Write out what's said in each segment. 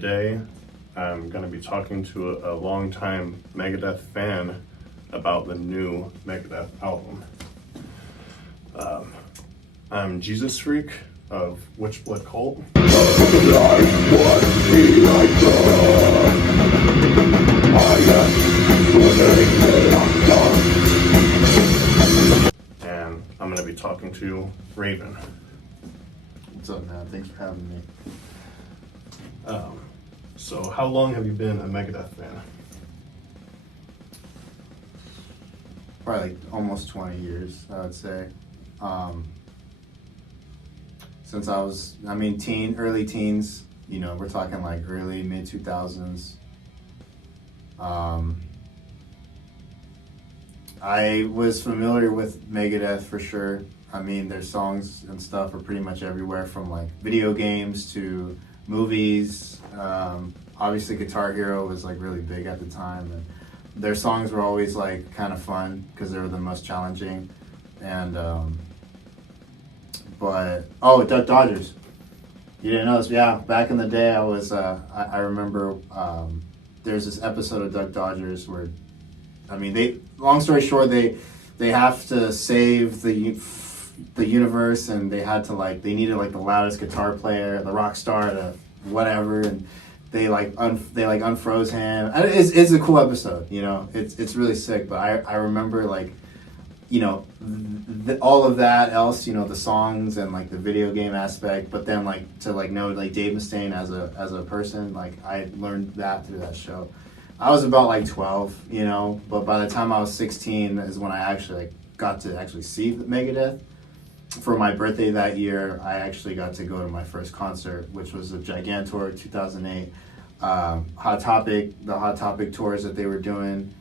Today, I'm going to be talking to a longtime Megadeth fan about the new Megadeth album. I'm Jesus Freak of Witchblood Cult. And I'm going to be talking to Raven. What's up, man? Thanks for having me. So how long have you been a Megadeth fan? Probably like almost 20 years, I would say. Since I was, early teens, we're talking like early, mid 2000s. I was familiar with Megadeth for sure. Their songs and stuff are pretty much everywhere from like video games to movies. Obviously Guitar Hero was like really big at the time, and their songs were always like kind of fun because they were the most challenging. And Duck Dodgers. You didn't know this? Yeah, back in the day I was I remember there's this episode of Duck Dodgers where long story short, they have to save the universe, and they needed like the loudest guitar player, the rock star, to whatever, and they unfroze him. It's a cool episode, it's really sick. But I remember all of that else, the songs and like the video game aspect, but then to know Dave Mustaine as a person, I learned that through that show. I was about 12, but by the time I was 16 is when I actually got to see Megadeth. For my birthday that year, I actually got to go to my first concert, which was a Gigantour 2008. The Hot Topic tours that they were doing.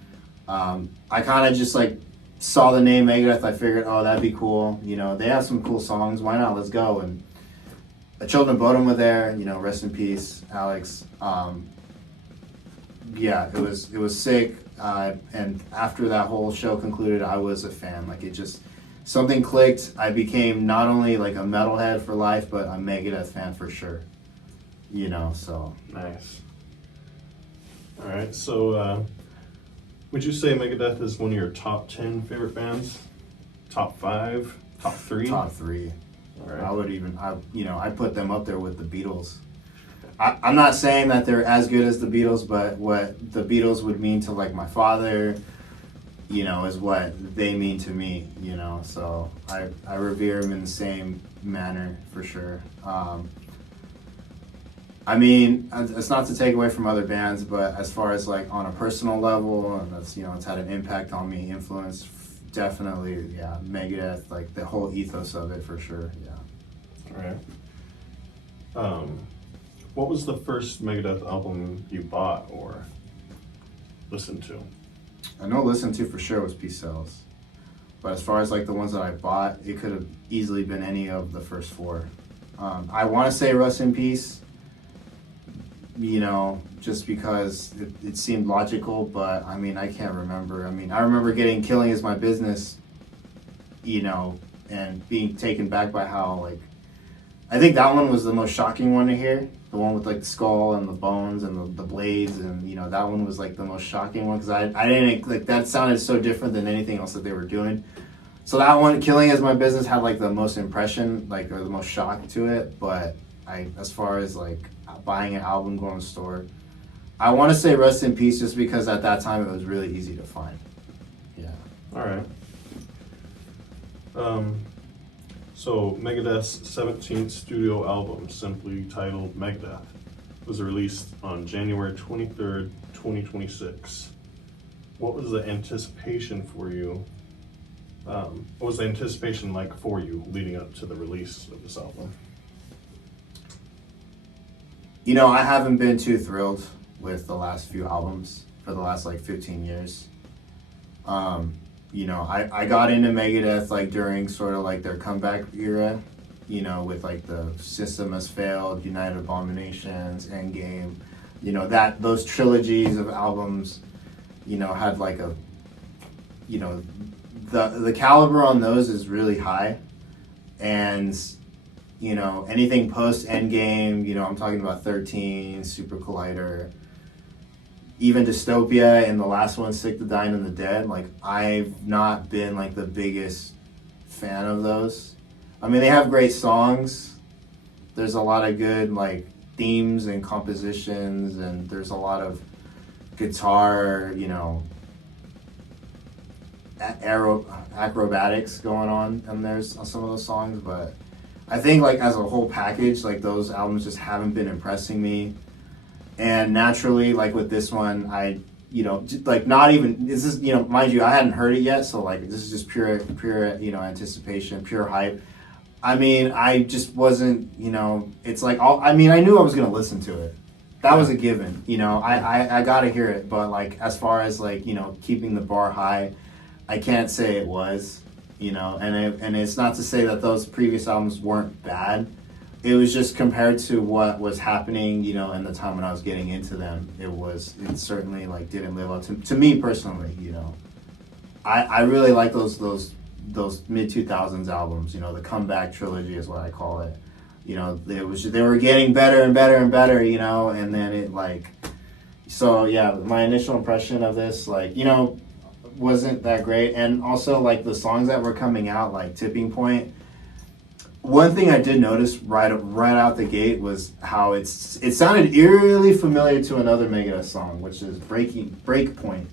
I kind of just saw the name Megadeth. I figured, oh, that'd be cool. They have some cool songs. Why not? Let's go. And Children of Bodom were there. Rest in peace, Alex. Yeah, it was sick. And after that whole show concluded, I was a fan. Something clicked. I became not only a metalhead for life, but a Megadeth fan for sure. So. Nice. All right, so would you say Megadeth is one of your top 10 favorite bands? Top 5? Top 3? Top 3. All right. I put them up there with the Beatles. I'm not saying that they're as good as the Beatles, but what the Beatles would mean to my father, is what they mean to me, so I revere them in the same manner for sure. It's not to take away from other bands, but as far as on a personal level, and that's, it's had an impact on me, influence, definitely, yeah, Megadeth, the whole ethos of it for sure, yeah. All right. What was the first Megadeth album you bought or listened to? I know listen to for sure was Peace Sells. But as far as the ones that I bought, it could have easily been any of the first 4. I want to say Rust in Peace, just because it seemed logical, but I can't remember. I remember getting Killing Is My Business, and being taken back by how, I think that one was the most shocking one to hear. The one with the skull and the bones and the blades, and that one was the most shocking one because I didn't that sounded so different than anything else that they were doing. So that one, Killing Is My Business, had the most impression, or the most shock to it. But as far as buying an album, going to the store, I want to say Rest in Peace just because at that time it was really easy to find. Yeah. All right. So Megadeth's 17th studio album, simply titled Megadeth, was released on January 23rd, 2026. What was the anticipation for you? What was the anticipation like for you leading up to the release of this album? I haven't been too thrilled with the last few albums for the last 15 years. I got into Megadeth during sort of their comeback era, with the System Has Failed, United Abominations, Endgame, those trilogies of albums, had the caliber on those is really high, and you know, anything post Endgame, you know, I'm talking about 13, Super Collider, even Dystopia, and the last one, Sick the Dying and the Dead. Like, I've not been like the biggest fan of those. I mean, they have great songs. There's a lot of good like themes and compositions, and there's a lot of guitar, you know, acrobatics going on, and there's some of those songs. But I think like as a whole package, like those albums just haven't been impressing me. And naturally, like with this one, I, you know, like not even, this is, you know, mind you, I hadn't heard it yet, so like this is just pure, you know, anticipation, pure hype. I mean, I just wasn't, you know, it's like, I mean, I knew I was going to listen to it. That was a given, you know, I got to hear it. But like, as far as like, you know, keeping the bar high, I can't say it was, you know, and it's not to say that those previous albums weren't bad. It was just compared to what was happening, you know, in the time when I was getting into them, it certainly like didn't live up to me personally, you know. I really like those mid 2000s albums, you know, the comeback trilogy is what I call it. You know, they were getting better and better and better, you know, and then it like, so yeah, my initial impression of this, like, you know, wasn't that great. And also like the songs that were coming out, like Tipping Point. One thing I did notice right out the gate was how it sounded eerily familiar to another Megadeth song, which is Breakpoint,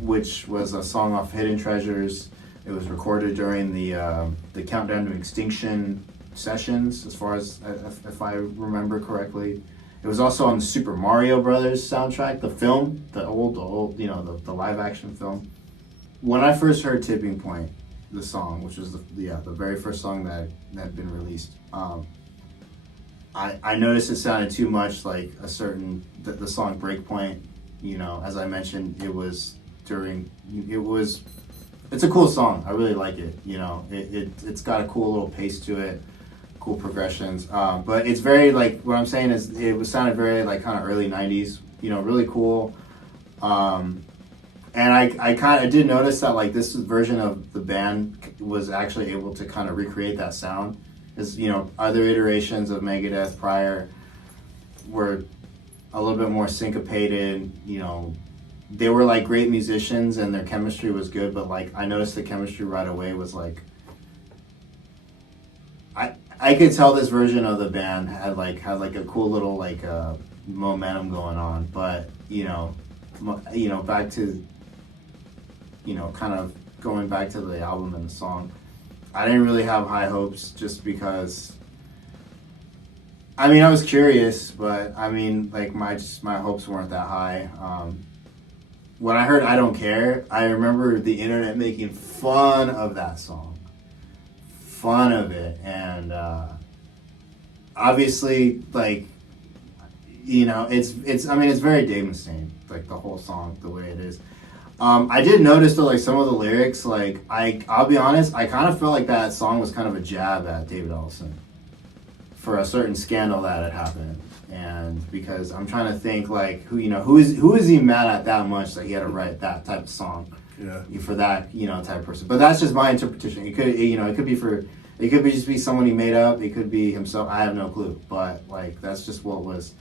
which was a song off Hidden Treasures. It was recorded during the Countdown to Extinction sessions, as far as if I remember correctly. It was also on the Super Mario Brothers soundtrack, the film, the old, you know, the live action film. When I first heard Tipping Point, the song, which was the very first song that had been released, I noticed it sounded too much like a certain the song Breakpoint. You know, as I mentioned, it's a cool song. I really like it. You know, it's got a cool little pace to it, cool progressions. But it's very like, what I'm saying is it sounded very like kind of early '90s. You know, really cool. And I did notice that like this version of the band was actually able to kind of recreate that sound. As you know, other iterations of Megadeth prior were a little bit more syncopated. You know, they were like great musicians and their chemistry was good, but like I noticed the chemistry right away was like, I could tell this version of the band had like a cool little like momentum going on. But you know back to, you know, kind of going back to the album and the song, I didn't really have high hopes just because, I mean, I was curious, but I mean, like my hopes weren't that high. When I heard I Don't Care, I remember the internet making fun of that song. Fun of it. And obviously, like, you know, it's very Dave Mustaine, like the whole song, the way it is. I did notice though, like some of the lyrics, like I'll be honest, I kind of felt like that song was kind of a jab at David Ellison for a certain scandal that had happened, and because I'm trying to think like who is he mad at that much that he had to write that type of song, yeah, for that, you know, type of person. But that's just my interpretation. It could just be someone he made up. It could be himself. I have no clue. But like that's just what was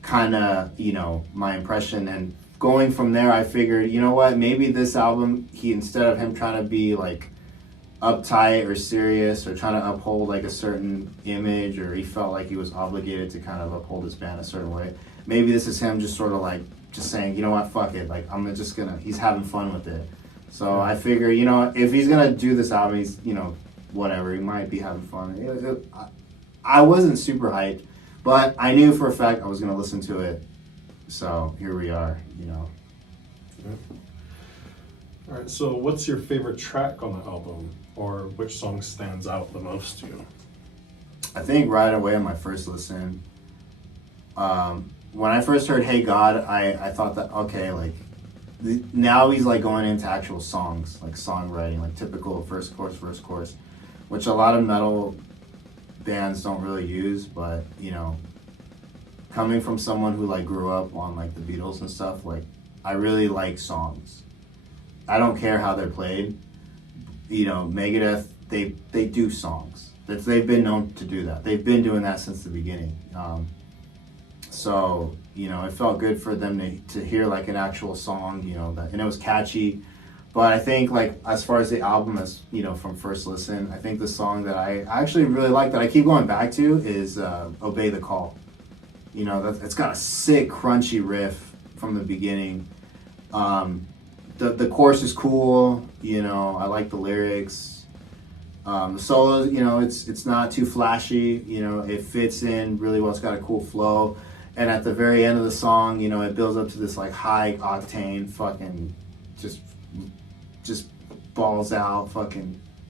kind of, you know, my impression. And going from there, I figured, you know what, maybe this album, instead of him trying to be like uptight or serious or trying to uphold like a certain image, or he felt like he was obligated to kind of uphold his band a certain way, maybe this is him just sort of like just saying, you know what, fuck it, like he's having fun with it. So I figure, you know, if he's gonna do this album, he's, you know, whatever, he might be having fun. I wasn't super hyped, but I knew for a fact I was gonna listen to it. So here we are, you know. All right, so what's your favorite track on the album, or which song stands out the most to you? I think right away on my first listen, when I first heard Hey God, I thought that, okay, like, now he's like going into actual songs, like songwriting, like typical first chorus, which a lot of metal bands don't really use. But, you know, coming from someone who like grew up on like the Beatles and stuff, like I really like songs. I don't care how they're played. You know, Megadeth, they do songs. they've been known to do that. They've been doing that since the beginning. So you know, it felt good for them to hear like an actual song, you know, that, and it was catchy. But I think like as far as the album, as you know, from first listen, I think the song that I actually really like that I keep going back to is "Obey the Call." You know, it's got a sick crunchy riff from the beginning. The chorus is cool. You know, I like the lyrics. The solos, you know, it's not too flashy. You know, it fits in really well. It's got a cool flow. And at the very end of the song, you know, it builds up to this like high octane fucking just balls out fucking